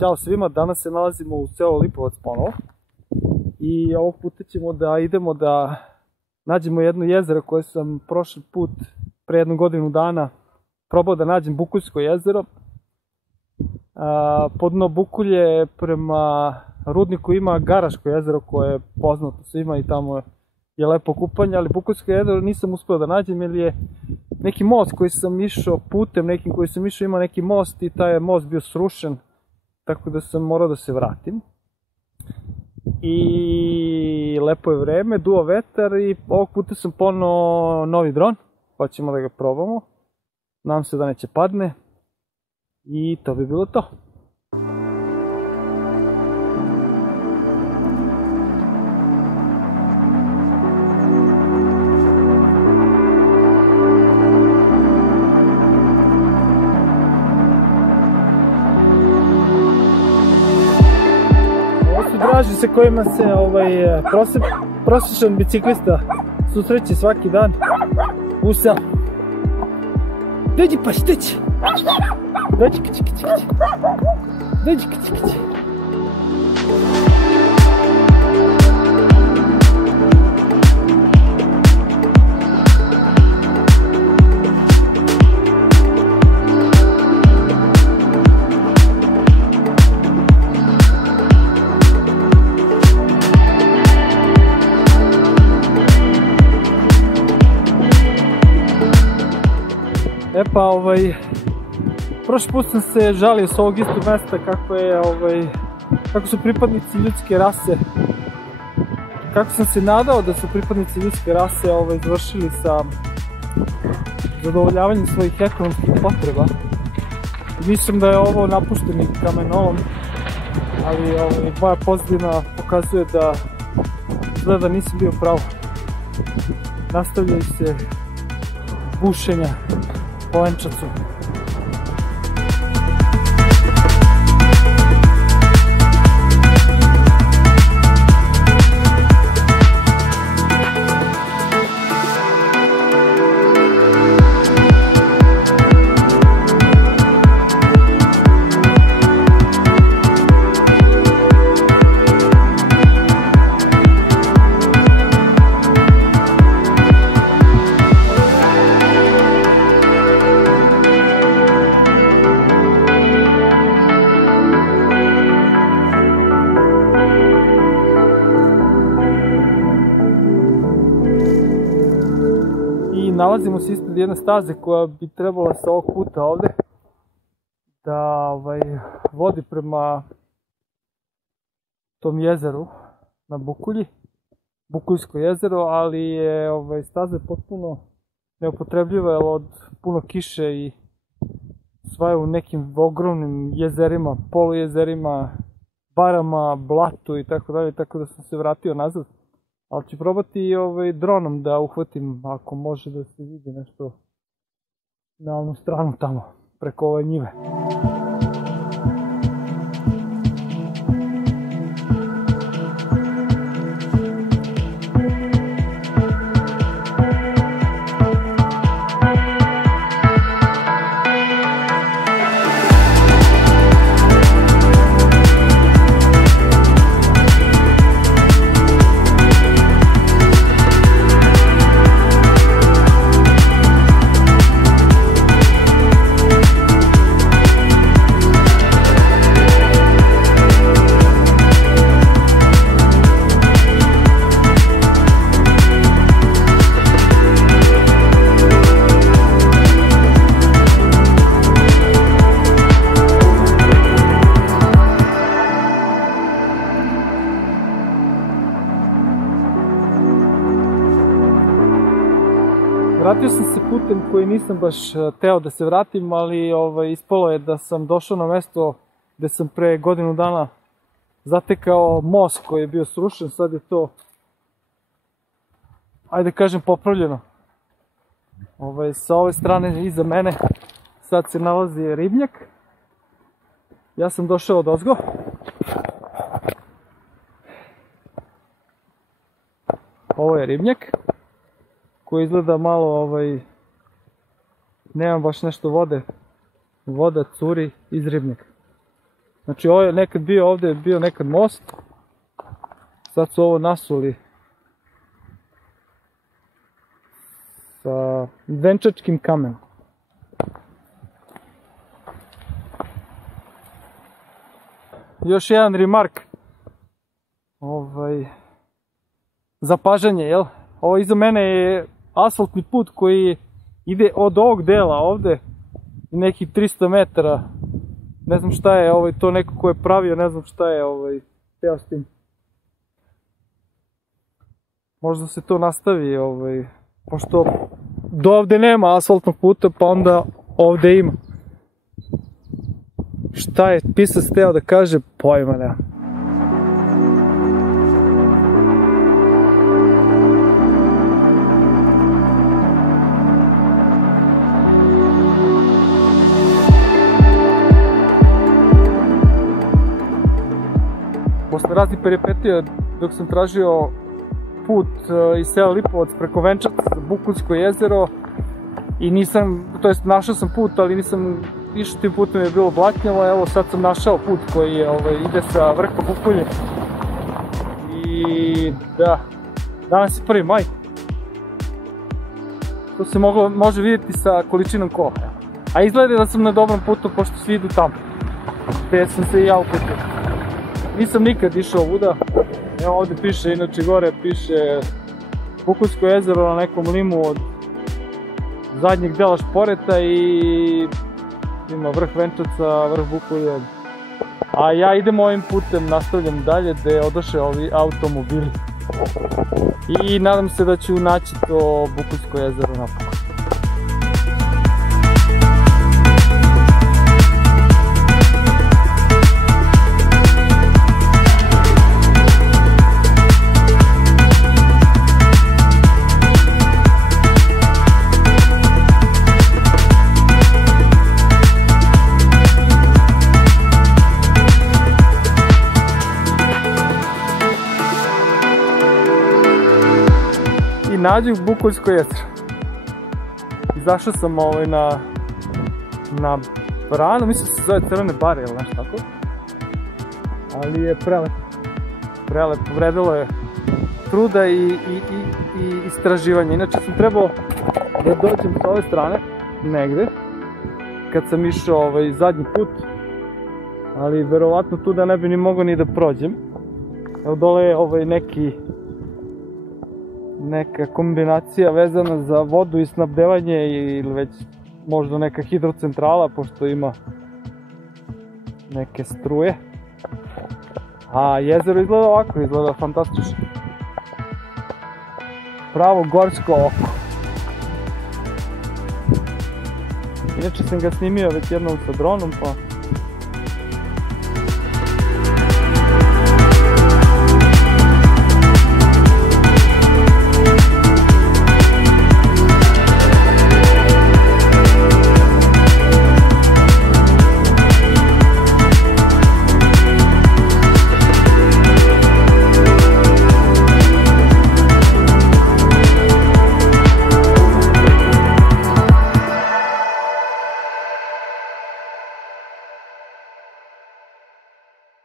Ćao svima, danas se nalazimo u selu Lipovac ponovo i ovog puta ćemo da idemo da nađemo jedno jezero koje sam prošli put pre 1 godinu dana probao da nađem, Bukuljsko jezero. Podno Bukulje prema rudniku ima Garaško jezero koje je poznato svima i tamo je lepo kupanje, ali Bukuljsko jezero nisam uspeo da nađem jer je neki most koji sam išao putem nekim koji sam išao ima neki most i taj je most bio srušen, tako da sam morao da se vratim. I lepo je vreme, duva vetar i ovog puta sam poneo novi dron, pa ćemo da ga probamo. Nadam se da neće padne i to bi bilo to. Draži sa kojima se prosječan biciklista susreće svaki dan u selu. Dođi pa štići! Dođi kići kići kići! Dođi kići kići! E pa, prošli put sam se žalio s ovog istog mesta kako su pripadnici ljudske rase, kako sam se nadao da su pripadnici ljudske rase završili sa zadovoljavanjem svojih ekonomskih potreba. Mislim da je ovo napušteni kamenolom, ali moja pozadina pokazuje da izgleda nisam bio pravo. Nastavljaju se bušenja po Enčacu. Nalazimo se ispred jedne staze koja bi trebala sa ovog puta ovde da vodi prema tom jezeru na Bukulji, Bukuljsko jezero, ali je staza potpuno neupotrebljiva jer od puno kiše i sva je u nekim ogromnim jezerima, polujezerima, barama, blatu i tako dalje, tako da sam se vratio nazad. Ali ću probati dronom da uhvatim ako može da se vidi nešto na onu stranu tamo, preko ove njive. Vratio sam se putem koji nisam baš teo da se vratim, ali ispalo je da sam došao na mesto gde sam pre godinu dana zatekao most koji je bio srušen, sad je to, ajde kažem, popravljeno. Sa ove strane iza mene sad se nalazi ribnjak. Ja sam došao odozgo. Ovo je ribnjak koji izgleda malo, nema baš nešto vode, voda curi iz ribnjaka. Znači ovo je nekad bio, ovdje je bio nekad most. Sad su ovo nasuli sa venčačkim kamenom. Još jedan remark. Zapažanje, jel? Ovo iza mene je asfaltni put koji ide od ovog dela ovdje i nekih 300 metara. Ne znam šta je to neko ko je pravio, ne znam šta je teo s tim. Možda se to nastavi, pošto do ovdje nema asfaltnog puta, pa onda ovdje ima. Šta je pisac teo da kaže, pojma nema. Posle raznih peripetija, dok sam tražio put iz sela Lipovac preko Venčaca za Bukuljsko jezero i našao sam put, ali nisam išao tim putem, je bilo blatnjavo. Evo sad sam našao put koji ide sa vrha Bukulje i da, danas je 1. maj. To se može vidjeti sa količinom kola, a izgleda da sam na dobrom putu pošto svi idu tamo gdje sam se i ja uputio. Nisam nikad išao ovuda. Evo ovdje piše, inače gore piše Bukuljsko jezero na nekom limu od zadnjeg dela Šporeta i ima vrh Venčaca, vrh Bukulje. A ja idem ovim putem, nastavljam dalje gdje odoše ovi automobili. I nadam se da ću naći to Bukuljsko jezero napokon. Nađu Bukuljsko jezero. Izašao sam na branu, mislim se zove Crvene bare ili nešto tako. Ali je prelepo, vredilo je truda i istraživanja. Inače sam trebao da dođem s ove strane, negde, kad sam išao zadnji put, ali verovatno tu da ne bi ni mogao ni da prođem. Evo dole je neka kombinacija vezana za vodu i snabdevanje ili već možda neka hidrocentrala, pošto ima neke struje. A jezero izgleda ovako, izgleda fantastično. Pravo gorsko oko. Inače sam ga snimio već jednom sa dronom, pa